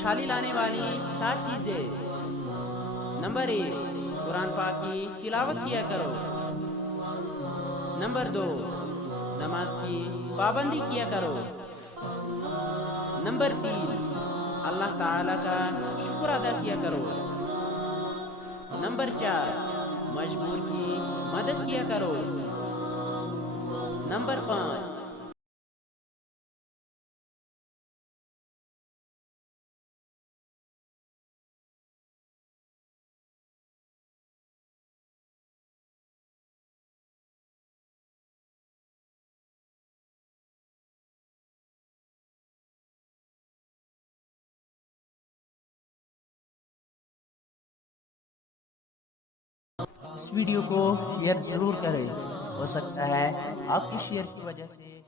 خوشحالی لانے والی 7 چیزیں۔ نمبر 1، قرآن پاک کی تلاوت کیا کرو۔ نمبر 2، نماز کی پابندی کیا کرو۔ نمبر 3، اللہ تعالیٰ کا شکر ادا کیا کرو۔ نمبر 4، مجبور کی مدد کیا کرو۔ نمبر 5، اس ویڈیو کو شیئر ضرور کریں، ہو سکتا ہے آپ کی شیئر کی وجہ سے